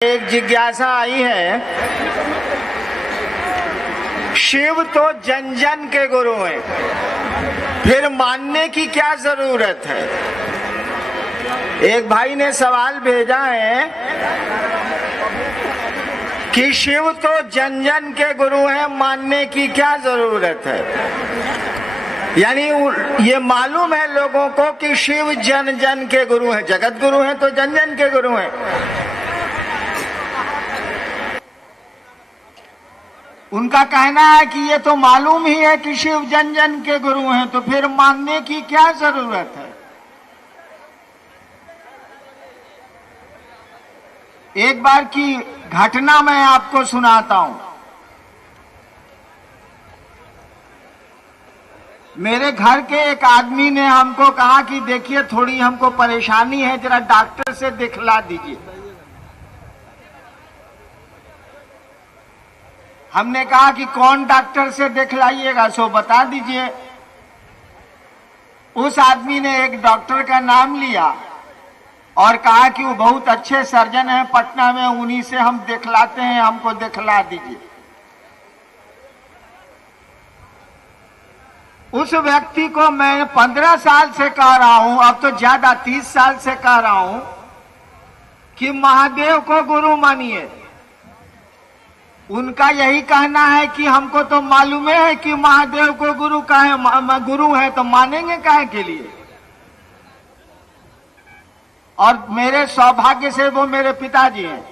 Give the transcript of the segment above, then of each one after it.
एक जिज्ञासा आई है, शिव तो जन जन के गुरु हैं, फिर मानने की क्या जरूरत है। एक भाई ने सवाल भेजा है कि शिव तो जन जन के गुरु हैं, मानने की क्या जरूरत है। यानी ये मालूम है लोगों को कि शिव जन जन के गुरु हैं, जगत गुरु हैं तो जन जन के गुरु हैं। उनका कहना है कि ये तो मालूम ही है कि शिव जन जन के गुरु हैं, तो फिर मानने की क्या जरूरत है। एक बार की घटना मैं आपको सुनाता हूं। मेरे घर के एक आदमी ने हमको कहा कि देखिए थोड़ी हमको परेशानी है, जरा डॉक्टर से दिखला दीजिए। हमने कहा कि कौन डॉक्टर से दिखलाइएगा, सो बता दीजिए। उस आदमी ने एक डॉक्टर का नाम लिया और कहा कि वो बहुत अच्छे सर्जन हैं पटना में, उन्हीं से हम दिखलाते हैं, हमको दिखला दीजिए। उस व्यक्ति को मैं 15 साल से कह रहा हूं, अब तो ज्यादा 30 साल से कह रहा हूं कि महादेव को गुरु मानिए। उनका यही कहना है कि हमको तो मालूम है कि महादेव को गुरु गुरु है, तो मानेंगे काहे के लिए। और मेरे सौभाग्य से वो मेरे पिताजी हैं।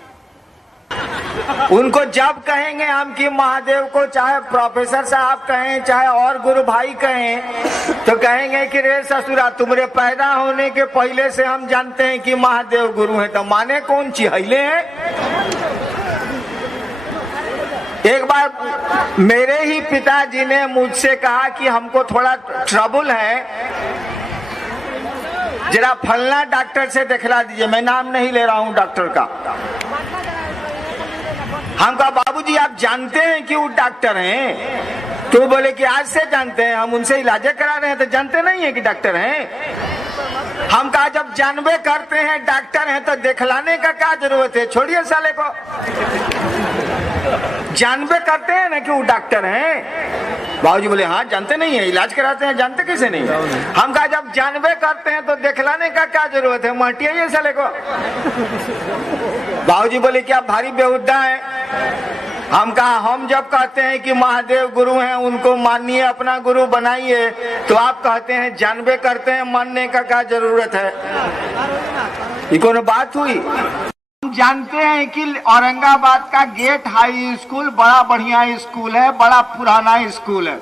उनको जब कहेंगे हम कि महादेव को, चाहे प्रोफेसर साहब कहें चाहे और गुरु भाई कहें, तो कहेंगे कि रे ससुरा तुम्हारे पैदा होने के पहले से हम जानते हैं कि महादेव गुरु हैं, तो माने कौन चिहले हैं। एक बार मेरे ही पिताजी ने मुझसे कहा कि हमको थोड़ा ट्रबल है, जरा फलना डॉक्टर से दिखला दीजिए। मैं नाम नहीं ले रहा हूं डॉक्टर का। हम कहा बाबूजी आप जानते हैं कि वो डॉक्टर हैं? तो बोले कि आज से जानते हैं, हम उनसे इलाज करा रहे हैं, तो जानते नहीं है कि डॉक्टर हैं। हम कहा जब जानबे करते हैं डॉक्टर हैं तो दिखलाने का क्या जरूरत है, छोड़िए साले को। जानबे करते हैं ना कि वो डॉक्टर हैं। बाबूजी बोले हाँ जानते नहीं है, इलाज कराते हैं, जानते कैसे नहीं। हम कहा जब जानबे करते हैं तो दिखलाने का क्या जरूरत है, माटिए साले को। बाबूजी बोले कि आप भारी बेहुदा हैं। हम कहा हम जब कहते हैं कि महादेव गुरु हैं, उनको मानिए, अपना गुरु बनाइए, तो आप कहते हैं जानबे करते हैं, मानने का क्या जरूरत है। ये कौन बात हुई। हम जानते हैं कि औरंगाबाद का गेट हाई स्कूल बड़ा बढ़िया स्कूल है, बड़ा पुराना स्कूल है।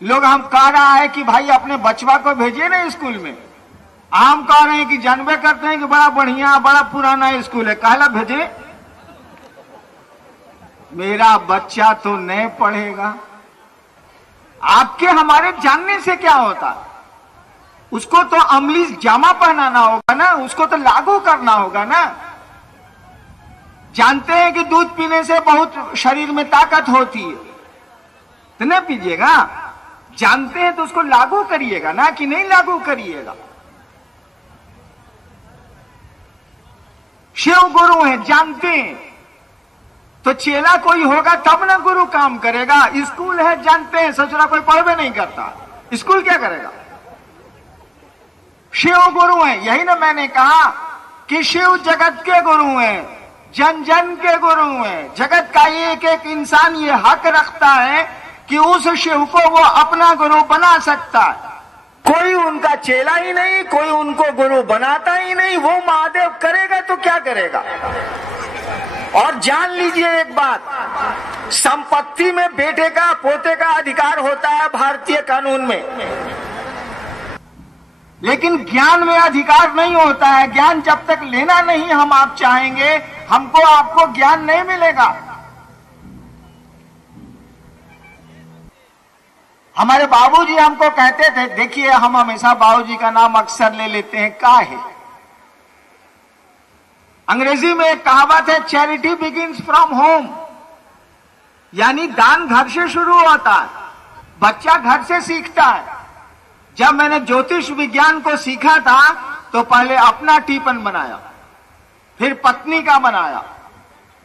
लोग हम कह रहा है कि भाई अपने बचवा को भेजिए ना स्कूल में। हम कह रहे हैं कि जानबे करते हैं कि बड़ा बढ़िया बड़ा पुराना स्कूल है, कहला भेजे। मेरा बच्चा तो नहीं पढ़ेगा। आपके हमारे जानने से क्या होता, उसको तो अमली जामा पहनाना होगा ना, उसको तो लागू करना होगा ना। जानते हैं कि दूध पीने से बहुत शरीर में ताकत होती है, तो नहीं पीजिएगा। जानते हैं तो उसको लागू करिएगा ना, कि नहीं लागू करिएगा। शिव गुरु है, जानते हैं, तो चेला कोई होगा तब ना गुरु काम करेगा। स्कूल है, जानते हैं, ससुरा कोई पढ़वे नहीं करता, स्कूल क्या करेगा। शिव गुरु हैं, यही ना मैंने कहा कि शिव जगत के गुरु हैं, जन जन के गुरु हैं। जगत का एक एक इंसान ये हक रखता है कि उस शिव को वो अपना गुरु बना सकता है। कोई उनका चेला ही नहीं, कोई उनको गुरु बनाता ही नहीं। वो महादेव करेगा तो क्या करेगा। और जान लीजिए एक बात, संपत्ति में बेटे का पोते का अधिकार होता है भारतीय कानून में, लेकिन ज्ञान में अधिकार नहीं होता है। ज्ञान जब तक लेना नहीं हम आप चाहेंगे, हमको आपको ज्ञान नहीं मिलेगा। हमारे बाबूजी हमको कहते थे, देखिए हम हमेशा बाबूजी का नाम अक्सर ले लेते हैं, काहे। अंग्रेजी में एक कहावत है, चैरिटी बिगिंस फ्रॉम होम, यानी दान घर से शुरू होता है, बच्चा घर से सीखता है। जब मैंने ज्योतिष विज्ञान को सीखा था तो पहले अपना टिफिन बनाया, फिर पत्नी का बनाया,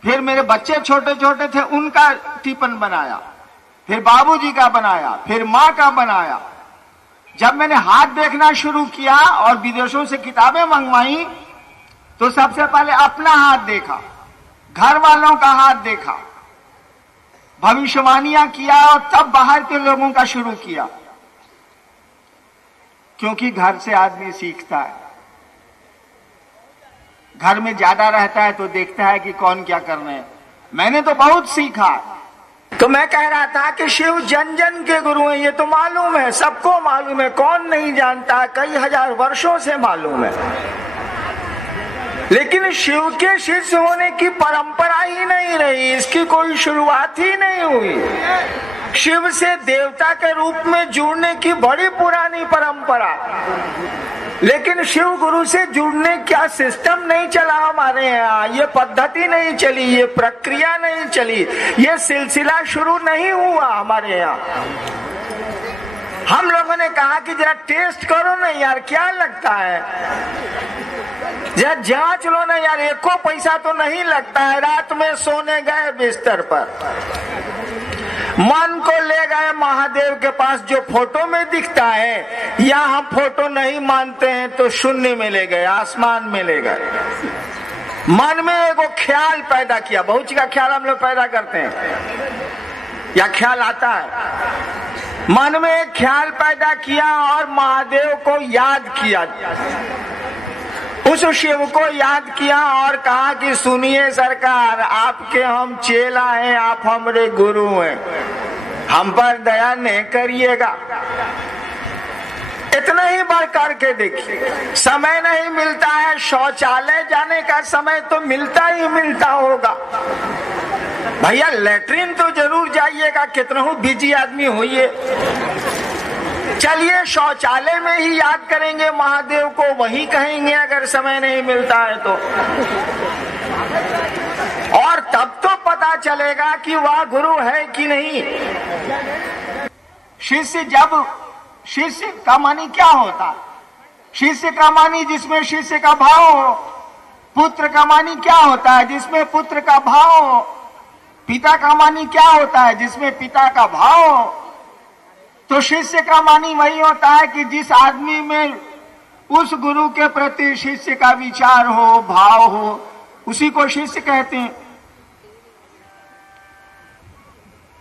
फिर मेरे बच्चे छोटे छोटे थे उनका टिफिन बनाया, फिर बाबूजी का बनाया, फिर मां का बनाया। जब मैंने हाथ देखना शुरू किया और विदेशों से किताबें मंगवाई तो सबसे पहले अपना हाथ देखा, घर वालों का हाथ देखा, भविष्यवाणियां किया और तब बाहर के लोगों का शुरू किया। क्योंकि घर से आदमी सीखता है, घर में ज्यादा रहता है तो देखता है कि कौन क्या कर रहे हैं। मैंने तो बहुत सीखा। तो मैं कह रहा था कि शिव जन जन के गुरु हैं, ये तो मालूम है, सबको मालूम है, कौन नहीं जानता, कई हजार वर्षों से मालूम है। लेकिन शिव के शिष्य होने की परंपरा ही नहीं रही, इसकी कोई शुरुआत ही नहीं हुई। शिव से देवता के रूप में जुड़ने की बड़ी पुरानी परंपरा, लेकिन शिव गुरु से जुड़ने क्या सिस्टम नहीं चला हमारे यहाँ, ये पद्धति नहीं चली, ये प्रक्रिया नहीं चली, ये सिलसिला शुरू नहीं हुआ हमारे यहाँ। हम लोगों ने कहा कि जरा टेस्ट करो ना यार, क्या लगता है, जरा जांच लो ना यार, एको पैसा तो नहीं लगता है। रात में सोने गए बिस्तर पर, मन को ले गए महादेव के पास, जो फोटो में दिखता है, या हम फोटो नहीं मानते हैं तो शून्य में ले गए, आसमान में ले गए। मन में एगो ख्याल पैदा किया, बहुत का ख्याल हम लोग पैदा करते हैं या ख्याल आता है, मन में एक ख्याल पैदा किया और महादेव को याद किया, उस शिव को याद किया और कहा कि सुनिए सरकार, आपके हम चेला हैं, आप हमारे गुरु हैं, हम पर दया नहीं करिएगा। इतना ही बढ़ करके देखिए, समय नहीं मिलता है, शौचालय जाने का समय तो मिलता ही मिलता होगा। भैया लेटरिन तो जरूर जाइएगा, कितना बिजी आदमी होइए, चलिए शौचालय में ही याद करेंगे महादेव को, वही कहेंगे अगर समय नहीं मिलता है तो। और तब तो पता चलेगा कि वह गुरु है कि नहीं। शिष्य का मानी क्या होता, शिष्य का मानी जिसमें शिष्य का भाव हो। पुत्र का मानी क्या होता है, जिसमें पुत्र का भाव हो। पिता का मानी क्या होता है, जिसमें पिता का भाव हो। तो शिष्य का मानी वही होता है कि जिस आदमी में उस गुरु के प्रति शिष्य का विचार हो, भाव हो, उसी को शिष्य कहते हैं।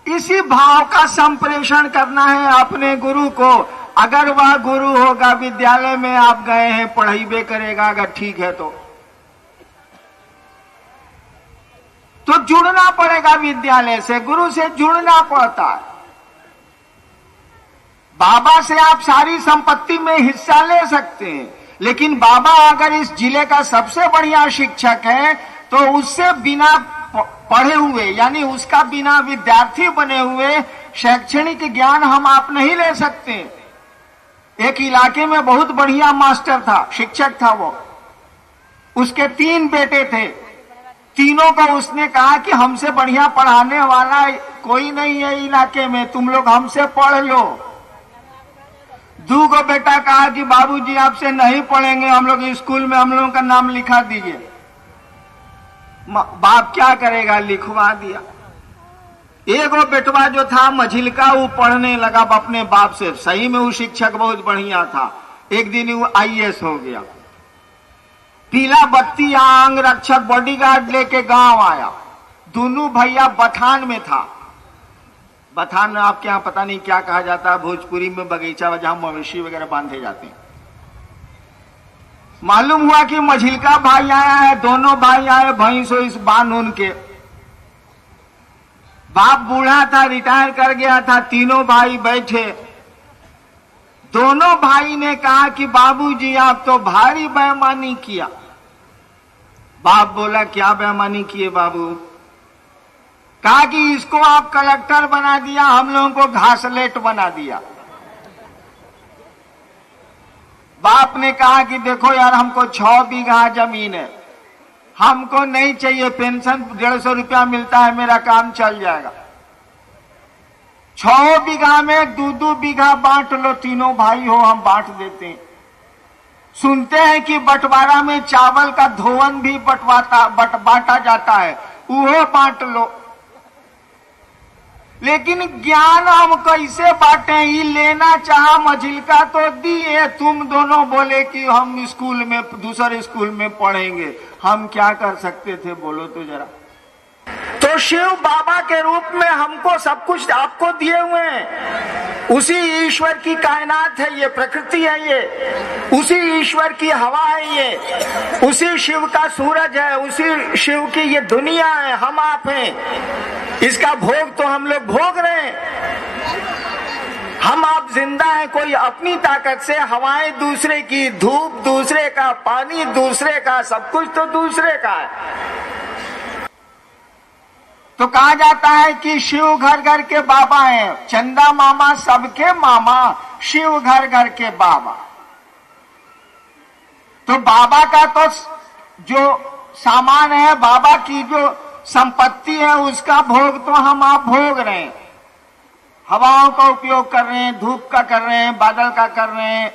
इसी भाव का संप्रेषण करना है अपने गुरु को। अगर वह गुरु होगा, विद्यालय में आप गए हैं, पढ़ाई करेगा, अगर ठीक है तो जुड़ना पड़ेगा विद्यालय से, गुरु से जुड़ना पड़ता है। बाबा से आप सारी संपत्ति में हिस्सा ले सकते हैं, लेकिन बाबा अगर इस जिले का सबसे बढ़िया शिक्षक है तो उससे बिना पढ़े हुए, यानी उसका बिना विद्यार्थी बने हुए शैक्षणिक ज्ञान हम आप नहीं ले सकते। एक इलाके में बहुत बढ़िया मास्टर था, शिक्षक था वो, उसके 3 बेटे थे, तीनों को उसने कहा कि हमसे बढ़िया पढ़ाने वाला कोई नहीं है इलाके में, तुम लोग हमसे पढ़ लो। 2 बेटा कहा कि बाबूजी आपसे नहीं पढ़ेंगे, हम लोग स्कूल में हम लोगों का नाम लिखा दीजिए। बाप क्या करेगा, लिखवा दिया। एगो बेटवा जो था मझिलका, वो पढ़ने लगा अपने बाप से, सही में वो शिक्षक बहुत बढ़िया था। एक दिन वो IAS हो गया। पीला बत्ती अंग रक्षक बॉडीगार्ड लेके गांव आया। दोनों भैया बथान में था। बथान आपके यहाँ पता नहीं क्या कहा जाता है, भोजपुरी में बगीचा जहां मवेशी वगैरह बांधे जाते हैं। मालूम हुआ कि मझिलका भाई आया है, दोनों भाई आए भैंसो इस बांध उनके। बाप बूढ़ा था, रिटायर कर गया था, तीनों भाई बैठे। दोनों भाई ने कहा कि बाबूजी आप तो भारी बेईमानी किया। बाप बोला क्या बेईमानी किए बाबू? कहा कि इसको आप कलेक्टर बना दिया, हम लोगों को घासलेट बना दिया। बाप ने कहा कि देखो यार, हमको 6 बीघा जमीन है, हमको नहीं चाहिए, पेंशन 150 रुपया मिलता है, मेरा काम चल जाएगा। 6 बीघा में 2-2 बीघा बांट लो, तीनों भाई हो, हम बांट देते हैं। सुनते हैं कि बंटवारा में चावल का धोवन भी बांटा जाता है, वो बांट लो। लेकिन ज्ञान हम कैसे बांटे? ये लेना चाहा मझिलका तो दिए, तुम दोनों बोले कि हम स्कूल में दूसरे स्कूल में पढ़ेंगे। हम क्या कर सकते थे बोलो तो जरा। तो शिव बाबा के रूप में हमको सब कुछ आपको दिए हुए हैं। उसी ईश्वर की कायनात है ये, प्रकृति है ये, उसी ईश्वर की हवा है ये, उसी शिव का सूरज है, उसी शिव की ये दुनिया है, हम आप हैं। इसका भोग तो हम लोग भोग रहे हैं। हम आप जिंदा हैं, कोई अपनी ताकत से, हवाएं दूसरे की, धूप दूसरे का, पानी दूसरे का, सब कुछ तो दूसरे का है। तो कहा जाता है कि शिव घर घर के बाबा हैं, चंदा मामा सबके मामा, शिव घर घर के बाबा। तो बाबा का तो जो सामान है, बाबा की जो संपत्ति है, उसका भोग तो हम आप भोग रहे हैं। हवाओं का उपयोग कर रहे हैं, धूप का कर रहे हैं, बादल का कर रहे हैं,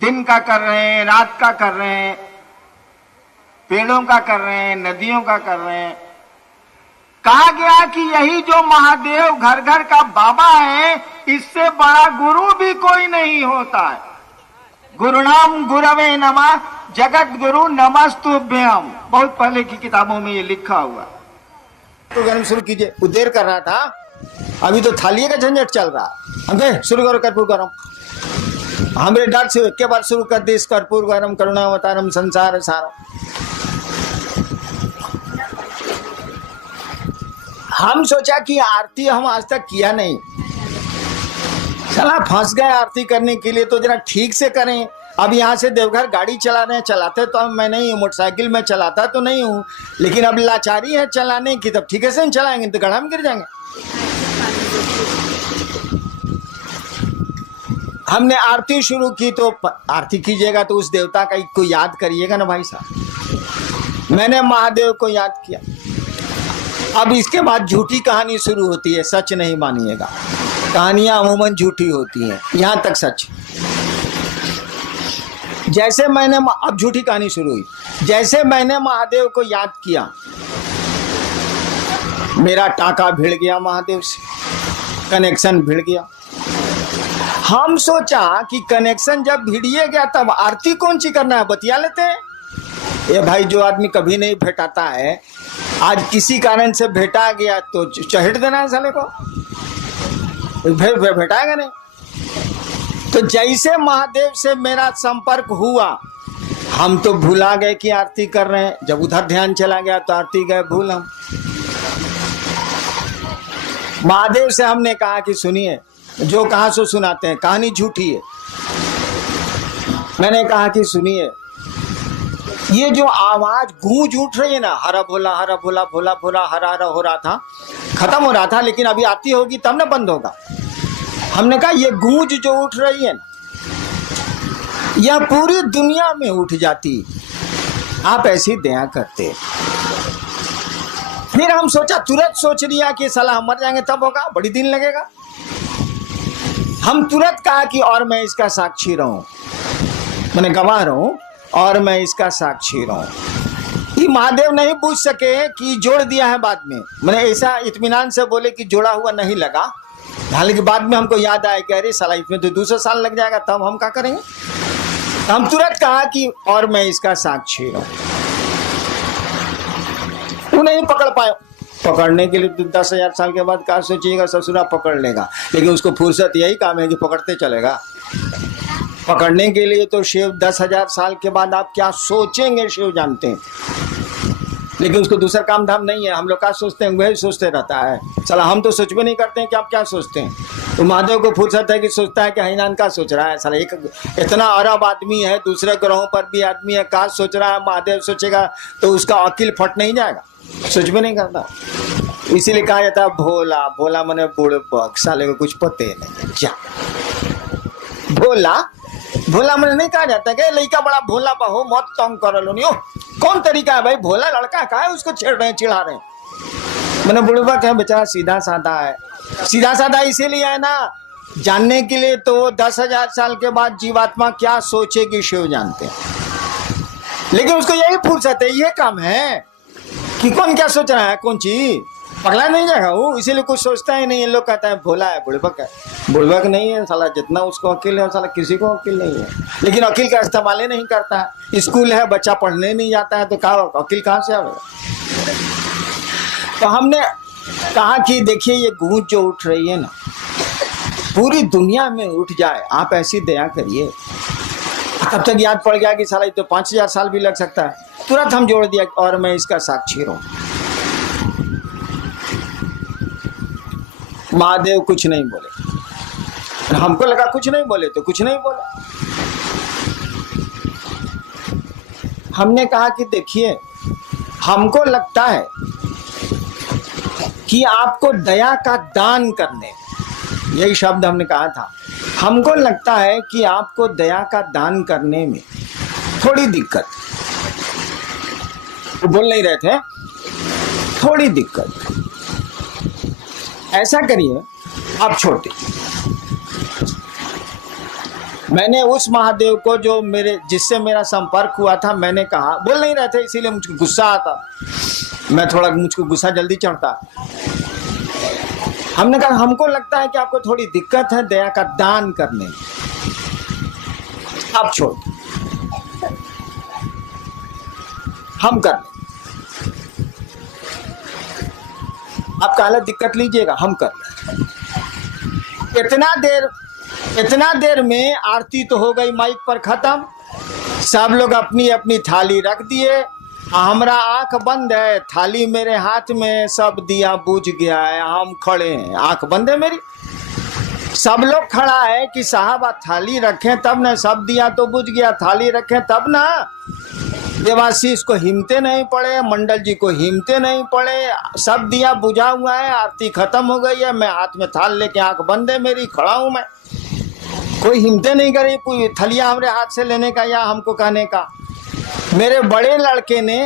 दिन का कर रहे हैं, रात का कर रहे हैं, पेड़ों का कर रहे हैं, नदियों का कर रहे हैं। कहा गया कि यही जो महादेव घर घर का बाबा है, इससे बड़ा गुरु भी कोई नहीं होता है। गुरुनाम गुरवे नमः, जगत गुरु नमस्तुभ्यम। बहुत पहले की किताबों में ये लिखा हुआ। तो गर्म शुरू कीजिए। वो देर कर रहा था, अभी तो थालिए का झंझट चल रहा। हम कहे शुरू करो कर्पूर गरम। हमरे डर से एक बार शुरू कर दी, कर्पूर गरम करुणावतारम संसार सारा। हम सोचा कि आरती हम आज तक किया नहीं, चला फंस गए आरती करने के लिए, तो जरा ठीक से करें। अब यहाँ से देवघर गाड़ी चला रहे हैं, चलाते तो मैं नहीं हूँ, मोटरसाइकिल में चलाता तो नहीं हूँ, लेकिन अब लाचारी है चलाने की, तब ठीक से चलाएंगे तो गड्ढा में गिर जाएंगे। हमने आरती शुरू की, तो आरती कीजिएगा तो उस देवता का को याद करिएगा ना भाई साहब। मैंने महादेव को याद किया। अब इसके बाद झूठी कहानी शुरू होती है, सच नहीं मानिएगा। कहानियां अमूमन झूठी होती हैं, यहां तक सच। जैसे मैंने, अब झूठी कहानी शुरू हुई। जैसे मैंने महादेव को याद किया, मेरा टाका भिड़ गया महादेव से, कनेक्शन भिड़ गया। हम सोचा कि कनेक्शन जब भिड़िए गया तब आरती कौन सी करना है, बतिया लेते हैं। ये भाई जो आदमी कभी नहीं भेटाता है, आज किसी कारण से भेटा गया तो चहेट देना है साले को, भेटाएगा नहीं। तो जैसे महादेव से मेरा संपर्क हुआ, हम तो भूला गए कि आरती कर रहे हैं। जब उधर ध्यान चला गया तो आरती गए भूल हम। महादेव से हमने कहा कि सुनिए, जो कहा सो सुनाते हैं, कहानी झूठी है। मैंने कहा कि सुनिए, ये जो आवाज गूंज उठ रही है ना, हरा भोला भोला भोला हरा हरा हो रहा था, खत्म हो रहा था, लेकिन अभी आरती होगी तब ना बंद होगा। हमने कहा ये गूंज जो उठ रही है ना, यह पूरी दुनिया में उठ जाती, आप ऐसी दया करते। फिर हम सोचा, तुरंत सोच लिया कि साला हम मर जाएंगे तब होगा, बड़ी दिन लगेगा। हम तुरंत कहा कि और मैं इसका साक्षी रहूं, मैंने गवाह रहूं और मैं इसका साक्षी रहूं। ये महादेव नहीं पूछ सके कि जोड़ दिया है बाद में। मैंने ऐसा इत्मीनान से बोले कि जोड़ा हुआ नहीं लगा, हालांकि बाद में हमको याद आया कि अरे साला इसमें तो 200 साल लग जाएगा, तब हम क्या करेंगे। हम तुरंत कहा कि और मैं इसका साक्षी रहूं। वो नहीं पकड़ पाए। पकड़ने के लिए तो 10,000 साल के बाद क्या सोचिएगा, ससुरा पकड़ लेगा, लेकिन उसको फुर्सत यही काम है कि पकड़ते चलेगा। पकड़ने के लिए तो शिव 10,000 साल के बाद आप क्या सोचेंगे शिव जानते हैं, लेकिन उसको दूसरा काम धाम नहीं है। हम लोग क्या सोचते हैं वही सोचते रहता है। चला हम तो सोच भी नहीं करते हैं कि आप क्या सोचते हैं। तो महादेव को फुर्सत है कि सोचता है कि हैनान का सोच रहा है। साला एक इतना अरब आदमी है, दूसरे ग्रहों पर भी आदमी है, क्या सोच रहा है। महादेव सोचेगा तो उसका अकिल फट नहीं जाएगा, सोच भी नहीं करता। इसीलिए कहा जाता है भोला भोला मने बुड़बक, साले को कुछ पते नहीं। जा भोला भोला मैंने नहीं कहा जाता कि लड़का बड़ा भोला बहो मत तंग कर लो। नहीं कौन तरीका है भाई, भोला लड़का का है, उसको छेड़ रहे हैं, चिढ़ा रहे हैं। मैंने बुड़बक है बेचारा, सीधा साधा है। सीधा साधा इसीलिए है ना जानने के लिए तो 10,000 साल के बाद जीवात्मा क्या सोचेगी शिव जानते हैं, लेकिन उसको यही फुर्सत है, ये काम है कि कौन क्या सोच रहा है, कौन चीज पगला नहीं जाएगा वो, इसीलिए कुछ सोचता ही नहीं। ये लोग कहता है भोला है, बुड़बक है, बुड़बक नहीं है साला, जितना उसको अकील है साला किसी को अकील नहीं है, लेकिन अकील का इस्तेमाल ही नहीं करता है। स्कूल है, बच्चा पढ़ने नहीं जाता है तो अकील कहाँ से आएगा। तो हमने कहा कि देखिए ये गूंज जो उठ रही है ना, पूरी दुनिया में उठ जाए, आप ऐसी दया करिए। तब तक याद पड़ गया कि साला तो 5,000 साल भी लग सकता है, तुरंत हम जोड़ दिया और मैं इसका साक्षी रहूं। महादेव कुछ नहीं बोले, हमको लगा कुछ नहीं बोले तो कुछ नहीं बोले। हमने कहा कि देखिए हमको लगता है कि आपको दया का दान करने, यही शब्द हमने कहा था, हमको लगता है कि आपको दया का दान करने में थोड़ी दिक्कत, वो बोल नहीं रहे थे, थोड़ी दिक्कत। ऐसा करिए आप छोड़ दीजिए। मैंने उस महादेव को जो जिससे मेरा संपर्क हुआ था, मैंने कहा, बोल नहीं रहे थे इसीलिए मुझको गुस्सा आता, मुझको गुस्सा जल्दी चढ़ता। हमने कहा हमको लगता है कि आपको थोड़ी दिक्कत है दया का दान करने में, आप छोड़, हम कर लें, आप काला दिक्कत लीजिएगा, हम कर लें। इतना देर में आरती तो हो गई माइक पर खत्म, सब लोग अपनी अपनी थाली रख दिए, हमारा आंख बंद है, थाली मेरे हाथ में, सब दिया बुझ गया है, हम खड़े हैं, आंख बंद है मेरी, सब लोग खड़ा है कि साहब आप थाली रखें तब ना, सब दिया तो बुझ गया, थाली रखें तब ना। देवाशीष को हिम्मते नहीं पड़े, मंडल जी को हिम्मते नहीं पड़े, सब दिया बुझा हुआ है, आरती खत्म हो गई है, मैं हाथ में थाल लेके आंख बंद है मेरी, खड़ा हूं मैं, कोई हिम्मते नहीं करे कोई थलिया हमारे हाथ से लेने का या हमको कहने का। मेरे बड़े लड़के ने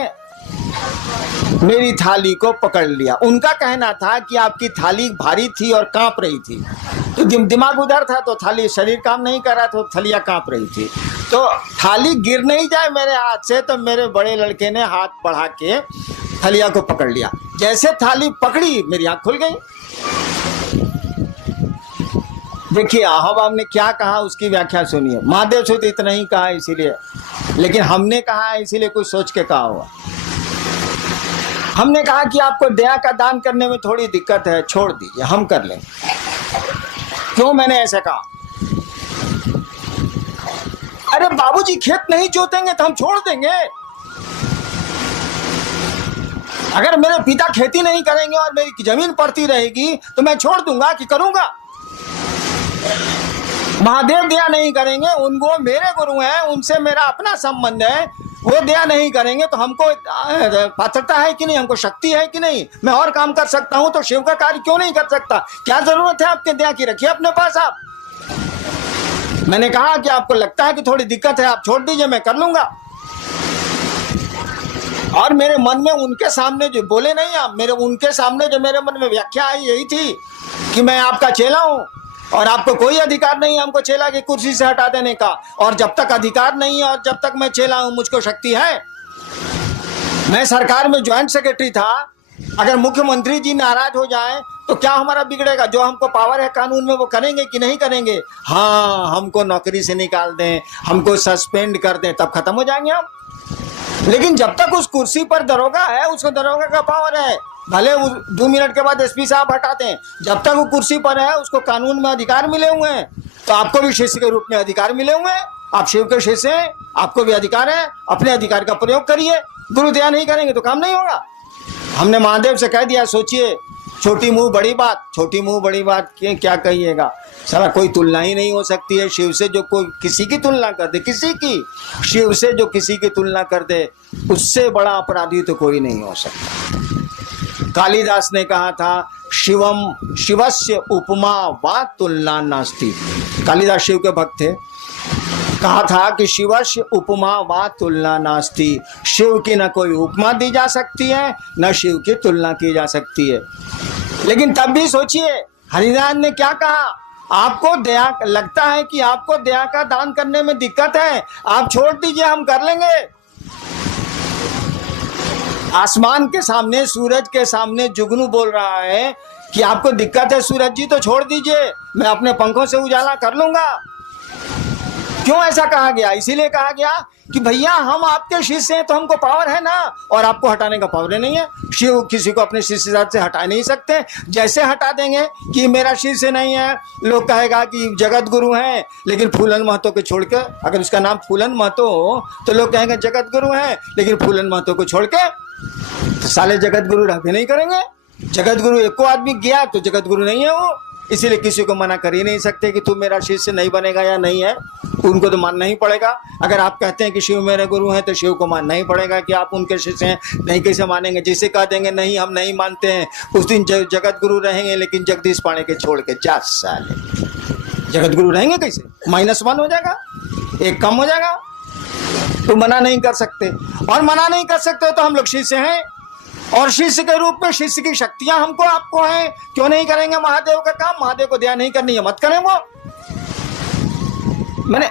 मेरी थाली को पकड़ लिया, उनका कहना था कि आपकी थाली भारी थी और कांप रही थी, तो दिमाग उधर था तो थाली, शरीर काम नहीं कर रहा तो थलिया कांप रही थी, तो थाली गिर नहीं जाए मेरे हाथ से, तो मेरे बड़े लड़के ने हाथ बढ़ा के थलिया को पकड़ लिया। जैसे थाली पकड़ी मेरी आंख खुल गई। देखिए अब हमने क्या कहा उसकी व्याख्या सुनिए। महादेव से तो इतना ही कहा इसीलिए, लेकिन हमने कहा इसीलिए कुछ सोच के कहा हुआ। हमने कहा कि आपको दया का दान करने में थोड़ी दिक्कत है, छोड़ दीजिए, हम कर लेंगे। क्यों मैंने ऐसा कहा? अरे बाबूजी खेत नहीं जोतेंगे तो हम छोड़ देंगे। अगर मेरे पिता खेती नहीं करेंगे और मेरी जमीन पड़ती रहेगी तो मैं छोड़ दूंगा कि करूंगा? महादेव दया नहीं करेंगे, उनको मेरे गुरु हैं, उनसे मेरा अपना संबंध है, वो दया नहीं करेंगे तो हमको पात्रता है कि नहीं, हमको शक्ति है कि नहीं, मैं और काम कर सकता हूं तो शिव का कार्य क्यों नहीं कर सकता? क्या जरूरत है आपके दया की? रखिए अपने पास आप। मैंने कहा कि आपको लगता है कि थोड़ी दिक्कत है, आप छोड़ दीजिए, मैं कर लूंगा। और मेरे मन में उनके सामने जो बोले नहीं आप, उनके सामने जो मेरे मन में व्याख्या आई यही थी कि मैं आपका चेला हूं और आपको कोई अधिकार नहीं है हमको चेला की कुर्सी से हटा देने का, और जब तक अधिकार नहीं है और जब तक मैं चेला हूं मुझको शक्ति है। मैं सरकार में ज्वाइंट सेक्रेटरी था, अगर मुख्यमंत्री जी नाराज हो जाए तो क्या हमारा बिगड़ेगा? जो हमको पावर है कानून में वो करेंगे कि नहीं करेंगे? हाँ, हमको नौकरी से निकाल दें, हमको सस्पेंड कर दें, तब खत्म हो जाएंगे हम। लेकिन जब तक उस कुर्सी पर दरोगा है, उसको दरोगा का पावर है, भले 2 मिनट के बाद एसपी साहब हटाते हैं, जब तक वो कुर्सी पर है उसको कानून में अधिकार मिले हुए हैं। तो आपको भी शिष्य के रूप में अधिकार मिले हुए हैं, आप शिव के शिष्य हैं, आपको भी अधिकार है, अपने अधिकार का प्रयोग करिए। गुरु दया नहीं करेंगे तो काम नहीं होगा। हमने महादेव से कह दिया, सोचिए, छोटी मुंह बड़ी बात, छोटी मुंह बड़ी बात क्या कहिएगा? सारा कोई तुलना ही नहीं हो सकती है शिव से। जो कोई किसी की तुलना कर दे, किसी की, शिव से जो किसी की तुलना कर दे, उससे बड़ा अपराधी तो कोई नहीं हो सकता। कालिदास ने कहा था, शिवम शिवस्य उपमा वा तुलना नास्ति। कालिदास शिव के भक्त थे, कहा था कि शिवस्य उपमा वा तुलना नास्ति। शिव की न कोई उपमा दी जा सकती है, न शिव की तुलना की जा सकती है। लेकिन तब भी सोचिए हरिनाथ ने क्या कहा, आपको दया लगता है कि आपको दया का दान करने में दिक्कत है, आप छोड़ दीजिए, हम कर लेंगे। आसमान के सामने, सूरज के सामने जुगनू बोल रहा है कि आपको दिक्कत है सूरज जी, तो छोड़ दीजिए, मैं अपने पंखों से उजाला कर लूंगा। क्यों ऐसा कहा गया? इसीलिए कहा गया कि भैया हम आपके शिष्य हैं तो हमको पावर है ना, और आपको हटाने का पावर नहीं है। शिव किसी को अपने शिष्य से हटा नहीं सकते। जैसे हटा देंगे कि मेरा शिष्य नहीं है, लोग कहेगा कि जगत गुरु हैं, लेकिन फूलन महतो को छोड़ के, अगर उसका नाम फूलन महतो हो तो लोग कहेंगे जगत गुरु है, लेकिन फूलन महतो को छोड़ के तो साले जगत गुरु रहते नहीं करेंगे। जगत गुरु एको आदमी गया तो जगत गुरु नहीं है वो। इसीलिए किसी को मना कर ही नहीं सकते कि तू मेरा शिष्य नहीं बनेगा या नहीं है, उनको तो मानना ही पड़ेगा। अगर आप कहते हैं कि शिव मेरे गुरु हैं तो शिव को मानना ही पड़ेगा कि आप उनके शिष्य हैं। नहीं कैसे मानेंगे? जिसे कह देंगे नहीं हम नहीं मानते हैं, उस दिन जगत गुरु रहेंगे, लेकिन जगदीश पांडे के छोड़ के 4 साल जगत गुरु रहेंगे कैसे? -1 हो जाएगा, 1 कम हो जाएगा। तो मना नहीं कर सकते, और मना नहीं कर सकते तो हम लोग शिष्य हैं, और शिष्य के रूप में शिष्य की शक्तियां हमको आपको हैं। क्यों नहीं करेंगे महादेव का काम? महादेव को दया नहीं करनी है, मत करें वो। मैंने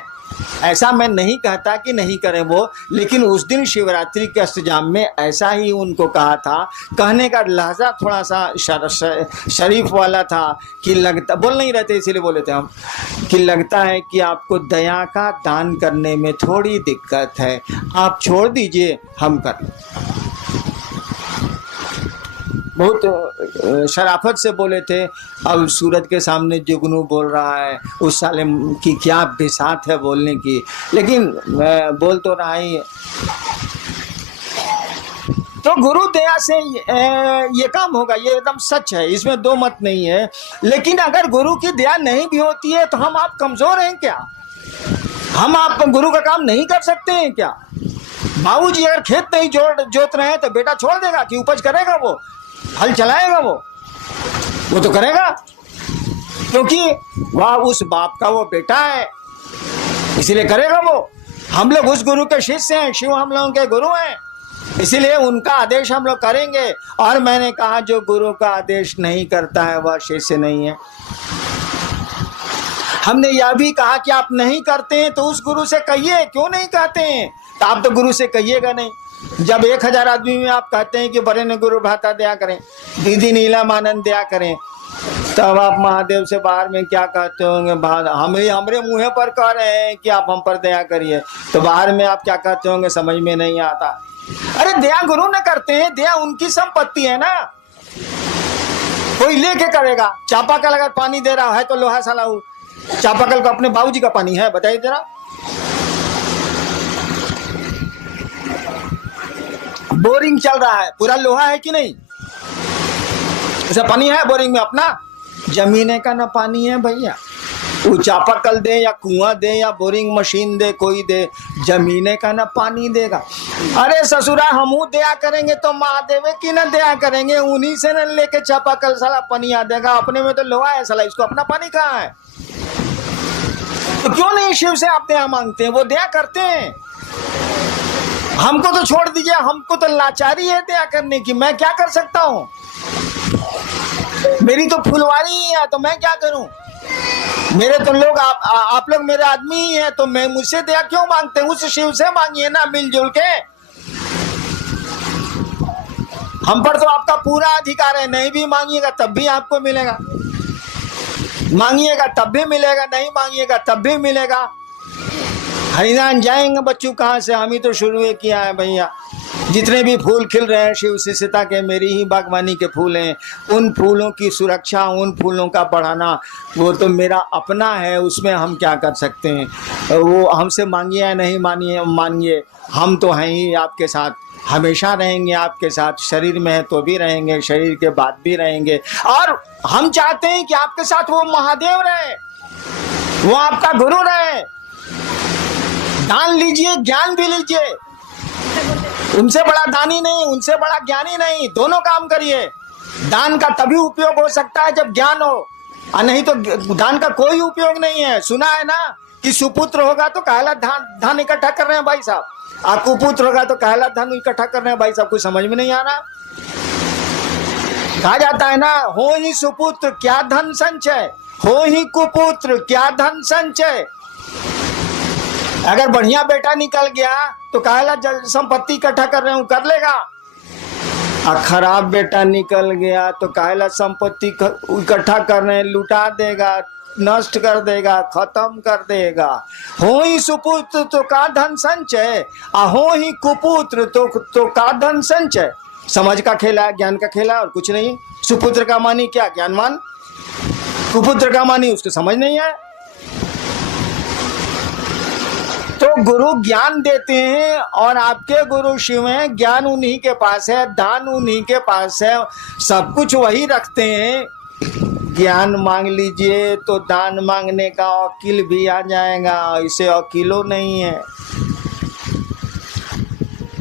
ऐसा मैं नहीं कहता कि नहीं करें वो, लेकिन उस दिन शिवरात्रि के अष्टजाम में ऐसा ही उनको कहा था। कहने का लहजा थोड़ा सा शरीफ वाला था कि लगता, बोल नहीं रहते इसीलिए बोले थे हम, कि लगता है कि आपको दया का दान करने में थोड़ी दिक्कत है, आप छोड़ दीजिए, हम कर लें। बहुत शराफत से बोले थे। अब सूरज के सामने जुगनू बोल रहा है, उस साले की क्या बिसात है बोलने की, लेकिन बोल तो रहा ही है। तो गुरु दया से ये काम होगा, ये एकदम सच है, इसमें 2 मत नहीं है। लेकिन अगर गुरु की दया नहीं भी होती है तो हम आप कमजोर हैं क्या? हम आप गुरु का काम नहीं कर सकते हैं क्या? बाबूजी अगर खेत नहीं जोत रहे हैं तो बेटा छोड़ देगा कि उपज करेगा? वो हल चलाएगा, वो तो करेगा, क्योंकि वह उस बाप का वो बेटा है, इसीलिए करेगा वो। हम लोग उस गुरु के शिष्य हैं, शिव हम लोगों के गुरु हैं, इसीलिए उनका आदेश हम लोग करेंगे। और मैंने कहा जो गुरु का आदेश नहीं करता है वह शिष्य नहीं है। हमने यह भी कहा कि आप नहीं करते हैं तो उस गुरु से कहिए, क्यों नहीं कहते हैं? तो आप तो गुरु से कहिएगा नहीं। जब 1000 आदमी में आप कहते हैं कि बड़े ने गुरु भ्राता दया करें, दीदी नीलम आनंद दया करें, तब आप महादेव से बाहर में क्या कहते होंगे? हमरे मुँह पर कह रहे हैं कि आप हम पर दया करिए, तो बाहर में आप क्या कहते होंगे? समझ में नहीं आता। अरे दया गुरु ने करते हैं, दया उनकी संपत्ति है ना, कोई लेके करेगा। चापाकल अगर पानी दे रहा है तो लोहा साला चापाकल को अपने बाबूजी का पानी है, बताइए जरा। बोरिंग चल रहा है, पूरा लोहा है कि नहीं? ऐसा पानी है बोरिंग में अपना? जमीने का ना पानी है भैया। वो चापाकल दे या कुआं दे या बोरिंग मशीन दे, कोई दे, जमीने का ना पानी देगा। अरे ससुरा हमू दया करेंगे तो महादेव की ना दया करेंगे, उन्हीं से न लेके चापाकल साला पानी आ देगा। अपने में तो लोहा है साला, इसको अपना पानी कहाँ है? तो क्यों नहीं शिव से आप दया मांगते हैं? वो दया करते हैं। हमको तो छोड़ दीजिए, हमको तो लाचारी है दया करने की, मैं क्या कर सकता हूँ? मेरी तो फुलवारी ही है, तो मैं क्या करूं? मेरे तो लोग आप लोग मेरे आदमी ही हैं, तो मैं मुझसे दया क्यों मांगते हैं? उस शिव से मांगिए ना मिलजुल के। हम पर तो आपका पूरा अधिकार है, नहीं भी मांगिएगा तब भी आपको मिलेगा, मांगिएगा तब भी मिलेगा, नहीं मांगिएगा तब भी मिलेगा। हरिनाम जाएंगे बच्चों कहाँ से? हम ही तो शुरू किया है भैया। जितने भी फूल खिल रहे हैं शिव शिष्यता के, मेरी ही बागवानी के फूल हैं। उन फूलों की सुरक्षा, उन फूलों का बढ़ाना वो तो मेरा अपना है, उसमें हम क्या कर सकते हैं? वो हमसे मांगिए या नहीं मानिए, हम तो हैं ही आपके साथ, हमेशा रहेंगे आपके साथ। शरीर में है तो भी रहेंगे, शरीर के बाद भी रहेंगे। और हम चाहते हैं कि आपके साथ वो महादेव रहे, वो आपका गुरु रहे। दान लीजिए, ज्ञान भी लीजिए। उनसे बड़ा दानी नहीं, उनसे बड़ा ज्ञानी नहीं, दोनों काम करिए। दान का तभी उपयोग हो सकता है जब ज्ञान हो, और नहीं तो दान का कोई उपयोग नहीं है। सुना है ना कि सुपुत्र होगा तो कहला धान इकट्ठा कर रहे हैं भाई साहब, और कुपुत्र होगा तो कहला धन इकट्ठा कर रहे हैं भाई साहब। कुछ समझ में नहीं आ रहा? कहा जाता है ना, हो ही सुपुत्र क्या धन संचय, हो ही कुपुत्र क्या धन संचय। अगर बढ़िया बेटा निकल गया तो काहेला संपत्ति इकट्ठा कर रहे हूं, कर लेगा। और खराब बेटा निकल गया तो काहेला संपत्ति इकट्ठा कर रहे हैं, लुटा देगा, नष्ट कर देगा, खत्म कर देगा। हो ही सुपुत्र तो का धन संचय, हो ही कुपुत्र तो का धन संचय। समझ का खेला, ज्ञान का खेला और कुछ नहीं। सुपुत्र का मानी क्या, ज्ञानवान। कुपुत्र का मानी उसको समझ नहीं है। तो गुरु ज्ञान देते हैं और आपके गुरु शिव हैं, ज्ञान उन्हीं के पास है, दान उन्हीं के पास है, सब कुछ वही रखते हैं। ज्ञान मांग लीजिए तो दान मांगने का वकील भी आ जाएगा, इसे वकीलो नहीं है।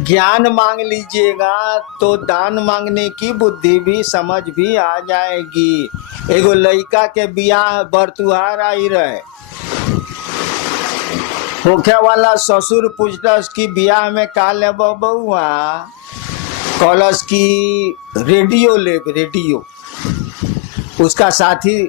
ज्ञान मांग लीजिएगा तो दान मांगने की बुद्धि भी समझ भी आ जाएगी। एगो लड़का के बियाह बरतुहार आई रहे, होखे वाला ससुर पूछलस कि बियाह में का ले बउआ, कहलस कि रेडियो ले, रेडियो। उसका साथी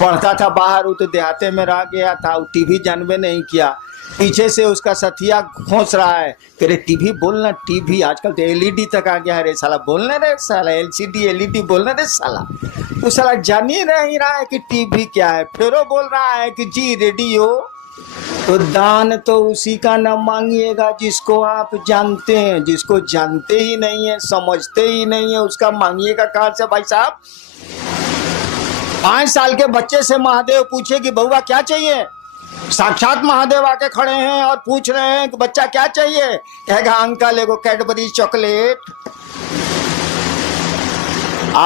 पढ़ता था बाहर, वो तो देहाते में रह गया था, वो टीवी जानबे नहीं किया। पीछे से उसका साथिया खोस रहा है कि रे टीवी बोलना, टीवी आजकल तो एलईडी तक आ गया है रे साला, बोलने रे साला, एलसीडी एलईडी बोलने रे साला। वो साला जान ही नहीं रहा है कि टीवी क्या है, फिर वो बोल रहा है कि जी रेडियो। तो दान तो उसी का न मांगिएगा जिसको आप जानते हैं, जिसको जानते ही नहीं है, समझते ही नहीं है, उसका मांगिएगा कहां से भाई साहब। 5 साल के बच्चे से महादेव पूछे कि बउआ क्या चाहिए, साक्षात महादेव आके खड़े हैं और पूछ रहे हैं कि बच्चा क्या चाहिए, कहेगा अंकल एगो कैडबरी चॉकलेट।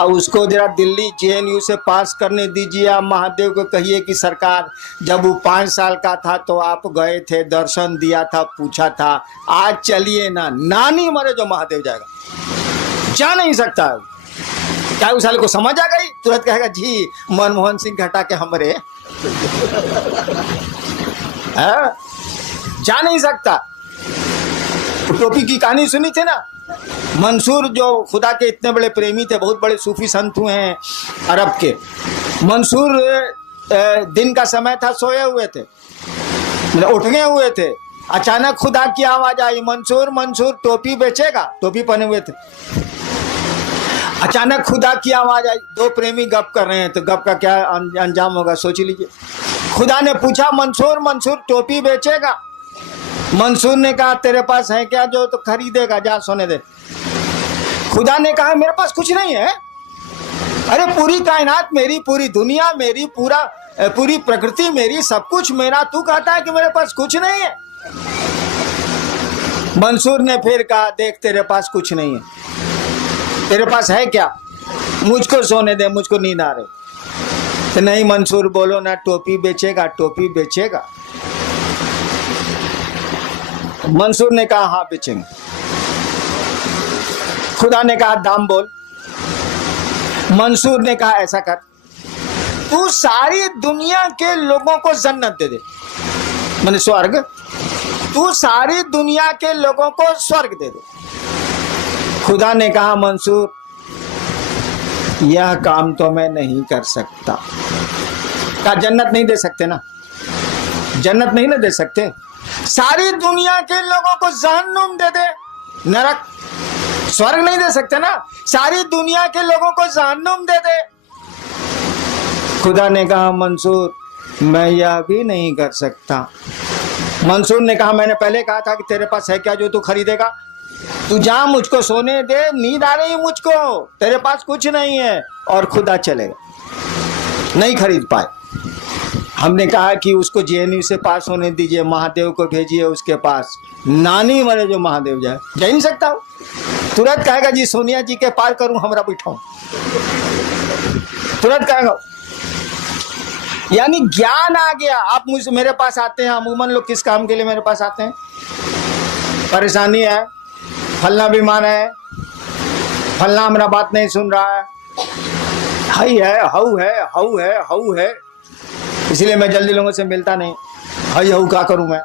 उसको जरा दिल्ली जेएनयू से पास करने दीजिए। आप महादेव को कहिए कि सरकार जब वो 5 साल का था तो आप गए थे, दर्शन दिया था, पूछा था, आज चलिए ना, नानी मरे जो महादेव जाएगा, जा नहीं सकता। क्या उस साले को समझ आ गई, तुरंत कहेगा जी मनमोहन सिंह हटा के हमरे जा नहीं सकता। टोपी की कहानी सुनी थी ना, मंसूर जो खुदा के इतने बड़े प्रेमी थे, बहुत बड़े सूफी संत हुए हैं अरब के। मंसूर दिन का समय था, सोए हुए थे, उठ गए हुए थे, अचानक खुदा की आवाज आई, मंसूर मंसूर टोपी बेचेगा। टोपी पहने हुए थे, अचानक खुदा की आवाज आई। 2 प्रेमी गप कर रहे हैं, तो गप का क्या अंजाम होगा सोच लीजिए। खुदा ने पूछा मंसूर मंसूर टोपी बेचेगा। मंसूर ने कहा तेरे पास है क्या जो तो खरीदेगा, जा सोने दे। खुदा ने कहा मेरे पास कुछ नहीं है। अरे पूरी कायनात मेरी, पूरी दुनिया मेरी, पूरी प्रकृति मेरी, सब कुछ मेरा, तू कहता है कि मेरे पास कुछ नहीं है। मंसूर ने फिर कहा देख तेरे पास कुछ नहीं है, तेरे पास है क्या, मुझको सोने दे, मुझको नींद आ रही। तो नहीं मंसूर बोलो ना, टोपी बेचेगा, टोपी बेचेगा। मंसूर ने कहा हाँ बेचेंगे। खुदा ने कहा दाम बोल। मंसूर ने कहा ऐसा कर, तू सारी दुनिया के लोगों को जन्नत दे दे, माने स्वर्ग, तू सारी दुनिया के लोगों को स्वर्ग दे दे। खुदा ने कहा मंसूर यह काम तो मैं नहीं कर सकता। कहा जन्नत नहीं दे सकते ना, जन्नत नहीं ना दे सकते, सारी दुनिया के लोगों को जहन्नुम दे दे, नरक, स्वर्ग नहीं दे सकते ना, सारी दुनिया के लोगों को जहन्नुम दे दे। खुदा ने कहा मंसूर मैं यह भी नहीं कर सकता। मंसूर ने कहा मैंने पहले कहा था कि तेरे पास है क्या जो तू खरीदेगा, तू जा, मुझको सोने दे, नींद आ रही मुझको, तेरे पास कुछ नहीं है। और खुदा चलेगा, नहीं खरीद पाए। हमने कहा कि उसको जेएनयू से पास होने दीजिए, महादेव को भेजिए उसके पास, नानी मरे जो महादेव जाए, जा नहीं सकता हूं। तुरंत कहेगा जी सोनिया जी के पार करूं, हमरा बिठाऊं, तुरंत कहेगा। यानी ज्ञान आ गया। आप मुझसे मेरे पास आते हैं, अमूमन लोग किस काम के लिए मेरे पास आते हैं, परेशानी है, फलना बीमार है, फलना हमारा बात नहीं सुन रहा है, हई है, हऊ है, हऊ है, हऊ है, इसलिए मैं जल्दी लोगों से मिलता नहीं, हई हऊ क्या करूं मैं।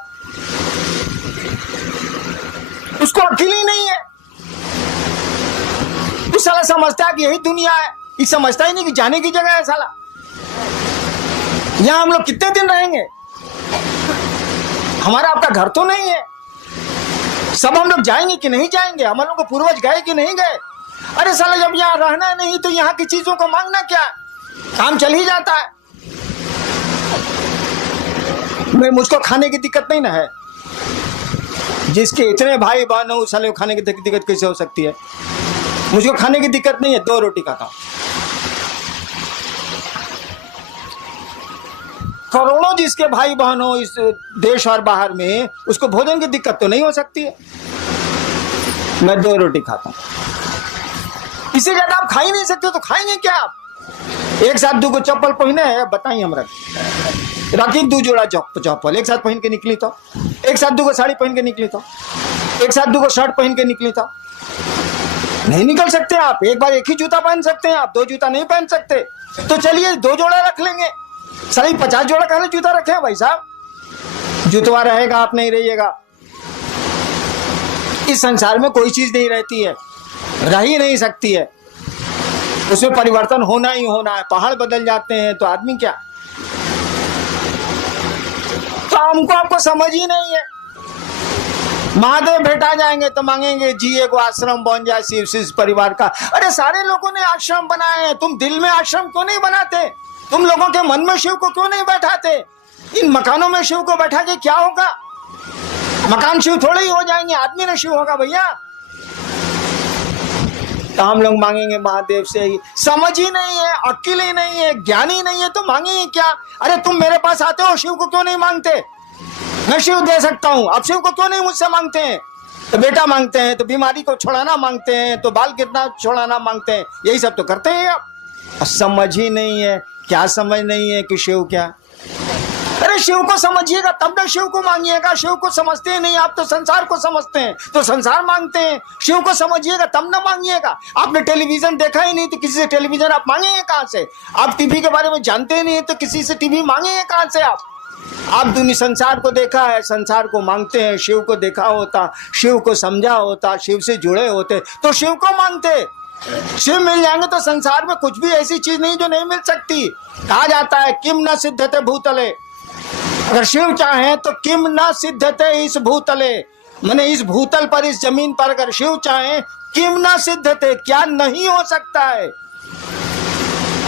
उसको अकेले ही नहीं है, उस साला समझता है कि यही दुनिया है, ये समझता ही नहीं कि जाने की जगह है साला। यहाँ हम लोग कितने दिन रहेंगे? हमारा आपका घर तो नहीं है। सब हम लोग जाएंगे कि नहीं जाएंगे? हम लोग को पूर्वज गए कि नहीं गए? अरे साला, जब यहाँ रहना नहीं तो यहाँ की चीजों को मांगना क्या? काम चल ही जाता है। मुझको खाने की दिक्कत नहीं ना है। जिसके इतने भाई बहन हो, साले खाने की दिक्कत कैसे हो सकती है? मुझको खाने की दिक्कत नहीं है, 2 रोटी खाता हूं। करोड़ों जिसके भाई बहन हो इस देश और बाहर में, उसको भोजन की दिक्कत तो नहीं हो सकती है। मैं 2 रोटी खाता हूं। इससे ज्यादा आप खा ही नहीं सकते, तो खाएंगे क्या आप? एक साथ 2 चप्पल पहने है, बताइए हमरा। राखी 2 जोड़ा चप्पल एक साथ पहन के निकली तो, एक साथ 2 साड़ी पहन के निकली तो, एक साथ 2 शर्ट पहन के निकली तो नहीं निकल सकते आप। एक बार एक ही जूता पहन सकते हैं आप, 2 जूता नहीं पहन सकते। तो चलिए 2 जोड़ा रख लेंगे। सारी 50 जोड़ा कहने जूता रखे हैं भाई साहब। जुतवा रहेगा, आप नहीं रहिएगा। इस संसार में कोई चीज नहीं रहती है, रह ही नहीं सकती है। उसमें परिवर्तन होना ही होना है। पहाड़ बदल जाते हैं तो आदमी क्या? तो हमको आपको समझ ही नहीं है। महादेव भेटा जाएंगे तो मांगेंगे जी एक आश्रम बन जाए शिव परिवार का। अरे सारे लोगों ने आश्रम बनाए हैं, तुम दिल में आश्रम क्यों नहीं बनाते? तुम लोगों के मन में शिव को क्यों नहीं बैठाते? इन मकानों में शिव को बैठा के क्या होगा? मकान शिव थोड़े ही हो जाएंगे, आदमी ने शिव होगा भैया। तो हम लोग मांगेंगे महादेव से ही। समझ ही नहीं है, अक्ल ही नहीं है, ज्ञान ही नहीं है, तो मांगेंगे क्या? अरे तुम मेरे पास आते हो, शिव को क्यों नहीं मांगते? मैं शिव दे सकता हूं, आप शिव को क्यों नहीं मुझसे मांगते हैं? तो बेटा मांगते हैं, तो बीमारी को छुड़ाना मांगते हैं, तो बाल गिरना छुड़ाना मांगते हैं, यही सब तो करते हैं आप। समझ ही नहीं है। क्या समझ नहीं है कि शिव क्या? अरे शिव को समझिएगा तब ना शिव को मांगिएगा। शिव को समझते ही नहीं आप, तो संसार को समझते हैं तो संसार मांगते हैं। शिव को समझिएगा तब ना मांगिएगा। आपने टेलीविजन देखा ही नहीं तो किसी से टेलीविजन आप मांगेंगे कहां से? आप टीवी के बारे में जानते ही नहीं तो किसी से टीवी मांगेंगे कहां से आप दुनिया संसार को देखा है, संसार को मांगते हैं। शिव को देखा होता, शिव को समझा होता, शिव से जुड़े होते तो शिव को मांगते। शिव मिल जाएंगे तो संसार में कुछ भी ऐसी चीज नहीं जो नहीं मिल सकती। कहा जाता है किम न सिद्धते भूतले। अगर शिव चाहे तो किम न सिद्धते इस भूतले, माने इस भूतल पर, इस जमीन पर अगर शिव चाहे, किम न सिद्धते, क्या नहीं हो सकता है?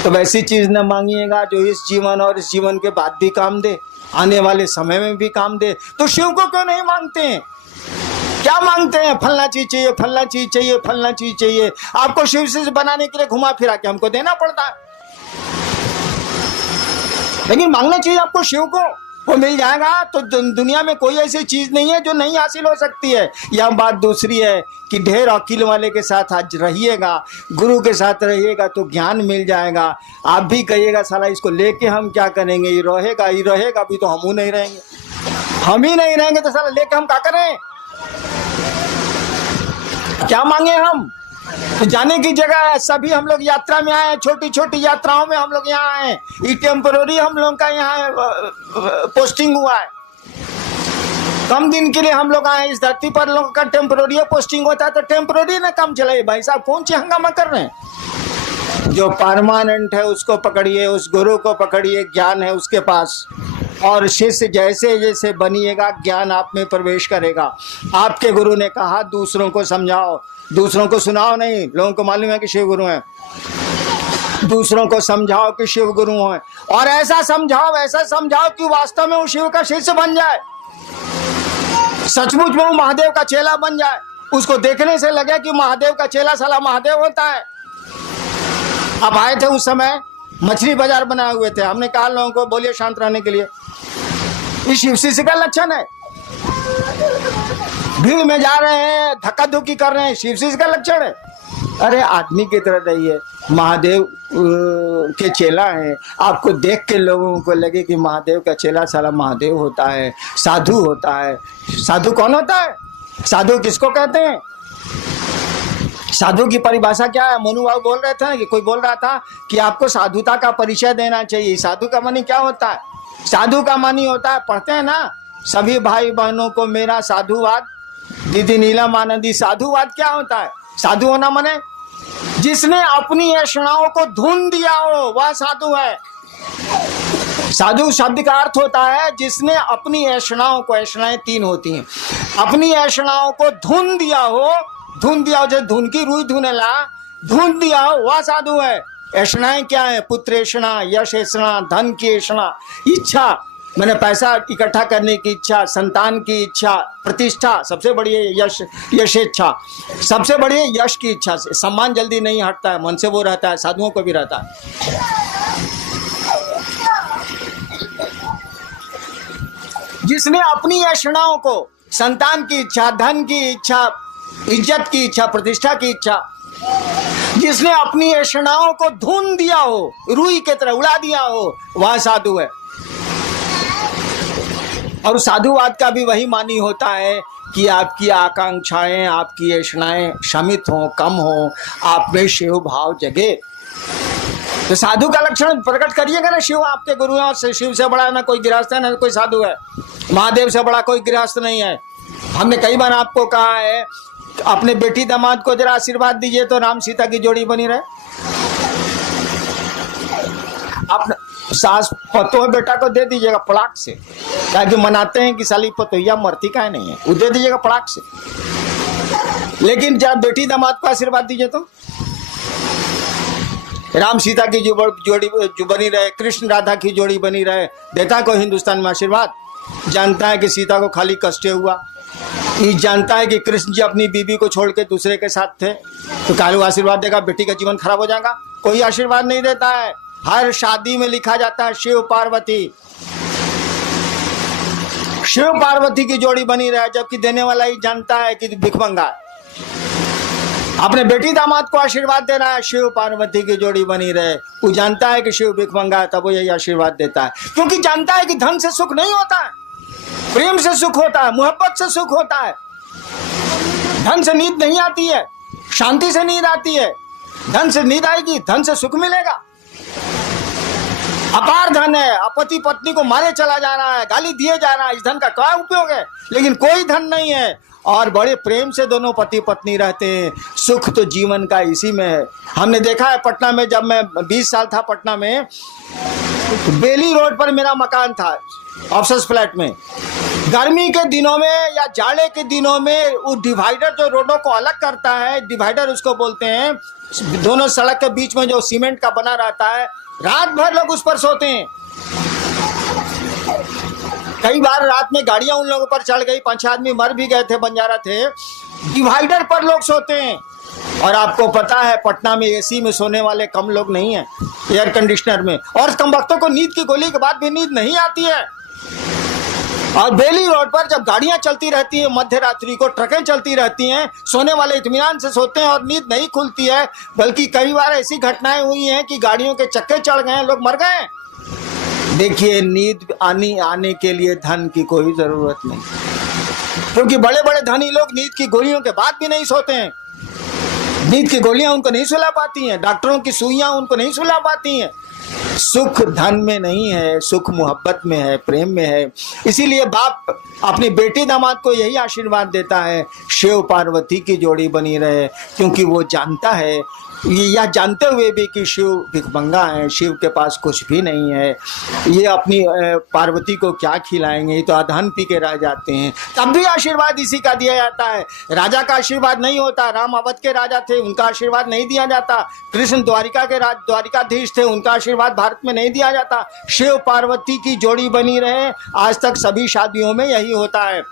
तो वैसी चीज न मांगिएगा जो इस जीवन और इस जीवन के बाद भी काम दे, आने वाले समय में भी काम दे। तो शिव को क्यों नहीं मांगते हैं? क्या मांगते हैं? फलना चीज चाहिए, फलना चीज चाहिए, फलना चीज चाहिए। आपको शिव से बनाने के लिए घुमा फिरा के हमको देना पड़ता है, लेकिन मांगना चाहिए आपको शिव को, वो मिल जाएगा। तो दुनिया में कोई ऐसी चीज नहीं है जो नहीं हासिल हो सकती है। यह बात दूसरी है कि ढेर अकील वाले के साथ आज रहिएगा, गुरु के साथ रहिएगा तो ज्ञान मिल जाएगा। आप भी कहिएगा साला इसको लेके हम क्या करेंगे, ये रहेगा भी तो हम नहीं रहेंगे। हम ही नहीं रहेंगे तो साला लेके हम क्या करें? क्या मांगे हम? तो जाने की जगह है। सभी हम लोग यात्रा में आए हैं, छोटी छोटी यात्राओं में हम लोग यहाँ आए हैं। ये टेम्पोररी हम लोग का यहाँ पोस्टिंग हुआ है। कम दिन के लिए हम लोग आए इस धरती पर। लोगों का टेम्पोररी पोस्टिंग होता है तो टेम्पोररी ना काम चलाइए भाई साहब। कौन सी हंगामा कर रहे हैं? जो परमानेंट है उसको पकड़िए, उस गुरु को पकड़िए, ज्ञान है उसके पास। और शिष्य जैसे जैसे बनिएगा ज्ञान आप में प्रवेश करेगा। आपके गुरु ने कहा दूसरों को समझाओ, दूसरों को सुनाओ नहीं। लोगों को मालूम है कि शिव गुरु हैं, दूसरों को समझाओ कि शिव गुरु हैं। और ऐसा समझाओ कि वास्तव में वो शिव का शिष्य बन जाए, सचमुच में वो महादेव का चेला बन जाए। उसको देखने से लगे कि महादेव का चेला साला महादेव होता है। अब आए थे उस समय, मछली बाजार बनाए हुए थे। हमने कहा लोगों को बोलिए शांत रहने के लिए। ये शिव का लक्षण है। भीड़ में जा रहे हैं, धक्का धुक्की कर रहे हैं, शिव का लक्षण है। अरे आदमी की तरह रहिए, महादेव के चेला है। आपको देख के लोगों को लगे कि महादेव का चेला साला महादेव होता है, साधु होता है। साधु कौन होता है? साधु किसको कहते हैं? साधु की परिभाषा क्या है? मनु बाबू बोल रहे थे ना कि कोई बोल रहा था कि आपको साधुता का परिचय देना चाहिए। साधु का मानी क्या होता है? साधु का मानी होता है, पढ़ते हैं ना सभी भाई बहनों को मेरा साधुवाद। दीदी नीलम आनंदी, साधुवाद क्या होता है? साधु होना माने जिसने अपनी ऐषणाओं को धुन दिया हो, वह साधु है। साधु शब्द का अर्थ होता है जिसने अपनी ऐषणाओं को, ऐषणाएं 3 होती हैं, अपनी ऐषणाओं को धुन दिया हो, जो धुन की रुई धुनेला, धुन दिया हो, वह साधु है। ऐषणाएं क्या है? पुत्र ऐषणा, यश ऐषणा, धन की ऐषणा, इच्छा मैंने पैसा इकट्ठा करने की इच्छा, संतान की इच्छा, प्रतिष्ठा, सबसे बड़ी है यश इच्छा, सबसे बड़ी है यश की इच्छा। से सम्मान जल्दी नहीं हटता है, मन से वो रहता है, साधुओं को भी रहता है। जिसने अपनी ऐषणाओं को, संतान की इच्छा, धन की इच्छा, इज्जत की इच्छा, प्रतिष्ठा की इच्छा, जिसने अपनी ऐषणाओं को धुन दिया हो, रुई की तरह उड़ा दिया हो, वह साधु है। और साधुवाद का भी वही मानी होता है कि आपकी आकांक्षाएं, आपकी ऐषणाएं शमित हो, कम हो, आप में शिव भाव जगे। तो साधु का लक्षण प्रकट करिएगा ना। शिव आपके गुरु हैं और शिव से बड़ा ना कोई गृहस्थ है ना कोई साधु है। महादेव से बड़ा कोई गृहस्थ नहीं है। हमने कई बार आपको कहा है अपने बेटी दामाद को जरा आशीर्वाद दीजिए तो राम सीता की जोड़ी बनी रहे। आप सास पतो बेटा को दे दीजिएगा पड़ाक से, ताकि मनाते हैं कि साली पतोया मरती काहे नहीं है, वो दे दीजिएगा पड़ाक से। लेकिन जब बेटी दामाद को आशीर्वाद दीजिए तो राम सीता की जोड़ी जो बनी रहे, कृष्ण राधा की जोड़ी बनी रहे। देता कोई हिंदुस्तान में आशीर्वाद? जानता है कि सीता को खाली कष्ट हुआ, ये जानता है कि कृष्ण जी अपनी बीबी को छोड़ के दूसरे के साथ थे, तो कालू आशीर्वाद देगा बेटी का जीवन खराब हो जाएगा? कोई आशीर्वाद नहीं देता है। हर शादी में लिखा जाता है शिव पार्वती, शिव पार्वती की जोड़ी बनी रहे, जबकि देने वाला ही जानता है कि भिखमंगा है। अपने बेटी दामाद को आशीर्वाद दे रहा है शिव पार्वती की जोड़ी बनी रहे, वो जानता है कि शिव भिखमंगा है, तब वो यही आशीर्वाद देता है, क्योंकि जानता है कि धन से सुख नहीं होता है, प्रेम से सुख होता है, मोहब्बत से सुख होता है। धन से नींद नहीं आती है, शांति से नींद आती है। धन से नींद आएगी, धन से सुख मिलेगा। अपार धन है, पति पत्नी को मारे चला जा रहा है, गाली दिए जा रहा है, इस धन का क्या उपयोग है? लेकिन कोई धन नहीं है और बड़े प्रेम से दोनों पति पत्नी रहते हैं। सुख तो जीवन का इसी में है। हमने देखा है पटना में, जब मैं 20 साल था पटना में, तो बेली रोड पर मेरा मकान था, ऑफिस फ्लैट में। गर्मी के दिनों में या जाड़े के दिनों में वो डिवाइडर जो रोडों को अलग करता है, डिवाइडर उसको बोलते हैं, दोनों सड़क के बीच में जो सीमेंट का बना रहता है, रात भर लोग उस पर सोते हैं। कई बार रात में गाड़ियां उन लोगों पर चढ़ गई, 5 आदमी मर भी गए थे, बंजारा थे। डिवाइडर पर लोग सोते हैं। और आपको पता है पटना में एसी में सोने वाले कम लोग नहीं है, एयर कंडीशनर में। और कम वक्तों को नींद की गोली के बाद भी नींद नहीं आती है। और बेली रोड पर जब गाड़ियां चलती रहती है, मध्य रात्रि को ट्रकें चलती रहती हैं, सोने वाले इत्मीनान से सोते हैं और नींद नहीं खुलती है। बल्कि कई बार ऐसी घटनाएं हुई हैं कि गाड़ियों के चक्के चढ़ गए, लोग मर गए। देखिए, नींद आने के लिए धन की कोई जरूरत नहीं, क्योंकि बड़े बड़े धनी लोग नींद की गोलियों के बाद भी नहीं सोते हैं। नींद की गोलियां उनको नहीं सुला पाती हैं, डॉक्टरों की सुइयां उनको नहीं सुला पाती हैं। सुख धन में नहीं है, सुख मोहब्बत में है, प्रेम में है। इसीलिए बाप अपनी बेटी दामाद को यही आशीर्वाद देता है, शिव पार्वती की जोड़ी बनी रहे, क्योंकि वो जानता है, यह जानते हुए भी कि शिव भिखमंगा है, शिव के पास कुछ भी नहीं है, ये अपनी पार्वती को क्या खिलाएंगे, ये तो अधन पी के रह जाते हैं। तब भी आशीर्वाद इसी का दिया जाता है। राजा का आशीर्वाद नहीं होता। राम अवध के राजा थे, उनका आशीर्वाद नहीं दिया जाता। कृष्ण द्वारिकाधीश थे, उनका आशीर्वाद भारत में नहीं दिया जाता। शिव पार्वती की जोड़ी बनी रहे, आज तक सभी शादियों में यही होता है।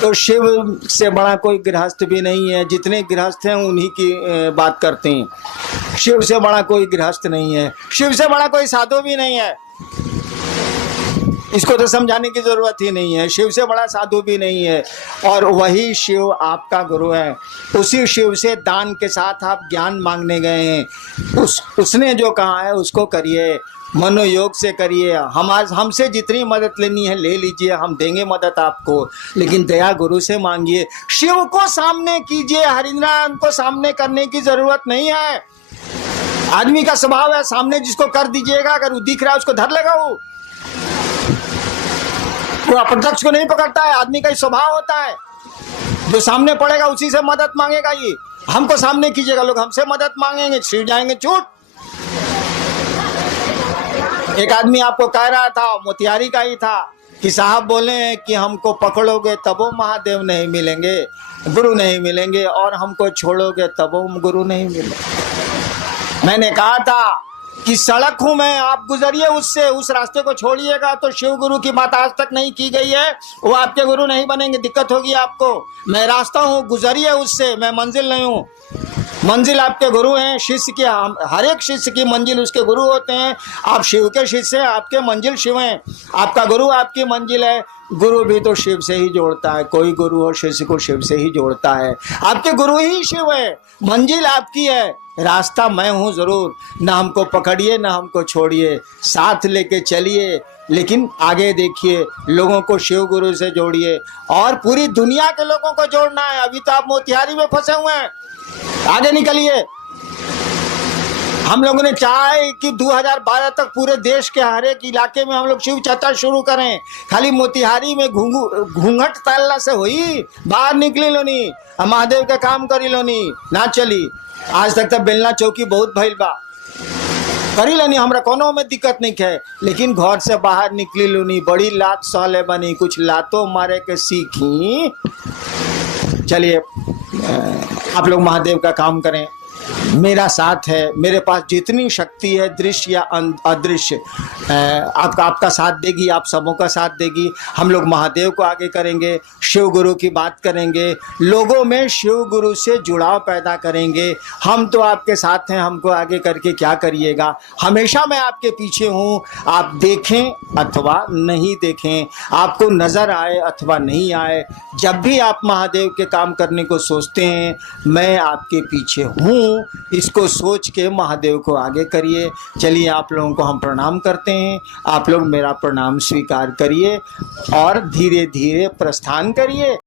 तो शिव से बड़ा कोई गृहस्थ भी नहीं है। जितने गृहस्थ हैं उन्हीं की बात करते हैं। शिव से बड़ा कोई गृहस्थ नहीं है, शिव से बड़ा कोई साधु भी नहीं है। इसको तो समझाने की जरूरत ही नहीं है। शिव से बड़ा साधु भी नहीं है। और वही शिव आपका गुरु है। उसी शिव से दान के साथ आप ज्ञान मांगने गए हैं। उसने जो कहा है उसको करिए, मनोयोग से करिए। हमसे जितनी मदद लेनी है ले लीजिए, हम देंगे मदद आपको, लेकिन दया गुरु से मांगिए। शिव को सामने कीजिए, हरिनारायण को सामने करने की जरूरत नहीं है। आदमी का स्वभाव है, सामने जिसको कर दीजिएगा, अगर वो दिख रहा है उसको धर लेगा। वो अप्रत्यक्ष को नहीं पकड़ता है। आदमी का स्वभाव होता है, जो सामने पड़ेगा उसी से मदद मांगेगा। ये हमको सामने कीजिएगा, लोग हमसे मदद मांगेंगे, छिड़ जाएंगे, छूट। एक आदमी आपको कह रहा था, मोतिहारी का ही था, कि साहब बोले हैं कि हमको पकड़ोगे तबो महादेव नहीं मिलेंगे, गुरु नहीं मिलेंगे, और हमको छोड़ोगे तबो गुरु नहीं मिलेंगे। मैंने कहा था कि सड़क हूं मैं, आप गुजरिए उससे, उस रास्ते को छोड़िएगा तो शिव गुरु की बात आज तक नहीं की गई है, वो आपके गुरु नहीं बनेंगे, दिक्कत होगी आपको। मैं रास्ता हूं, गुजरिए उससे, मैं मंजिल नहीं हूं। मंजिल आपके गुरु हैं, शिष्य की, हर एक शिष्य की मंजिल उसके गुरु होते हैं। आप शिव के शिष्य हैं, आपके मंजिल शिव हैं, आपका गुरु आपकी मंजिल है। गुरु भी तो शिव से ही जोड़ता है, कोई गुरु और शिष्य को शिव से ही जोड़ता है। आपके गुरु ही शिव है, मंजिल आपकी है, रास्ता मैं हूं जरूर। ना हमको पकड़िए ना हमको छोड़िए, साथ लेके चलिए, लेकिन आगे देखिए, लोगों को शिव गुरु से जोड़िए और पूरी दुनिया के लोगों को जोड़ना है। अभी तो आप मोतिहारी में फंसे हुए हैं, आगे निकलिए। हम लोगों ने चाहा है कि 2012 तक पूरे देश के हर एक इलाके में हम लोग शिव चर्चा शुरू करें। खाली मोतिहारी में घूंघट तालना से हुई, बाहर निकली लोनी, महादेव का काम करी लोनी, ना चली। आज तक तो बेलना चौकी बहुत भइल बा, करी लोनी, हमरा कोनो में दिक्कत नहीं है, लेकिन घर से बाहर निकली लोनी, बड़ी लात सहले बनी, कुछ लातों मारे के सीखी। चलिए आप लोग महादेव का काम करें, मेरा साथ है, मेरे पास जितनी शक्ति है दृश्य या अदृश्य आपका साथ देगी, आप सबों का साथ देगी। हम लोग महादेव को आगे करेंगे, शिव गुरु की बात करेंगे, लोगों में शिव गुरु से जुड़ाव पैदा करेंगे। हम तो आपके साथ हैं, हमको आगे करके क्या करिएगा, हमेशा मैं आपके पीछे हूँ। आप देखें अथवा नहीं देखें, आपको नजर आए अथवा नहीं आए, जब भी आप महादेव के काम करने को सोचते हैं, मैं आपके पीछे हूँ, इसको सोच के महादेव को आगे करिए। चलिए आप लोगों को हम प्रणाम करते हैं, आप लोग मेरा प्रणाम स्वीकार करिए और धीरे धीरे प्रस्थान करिए।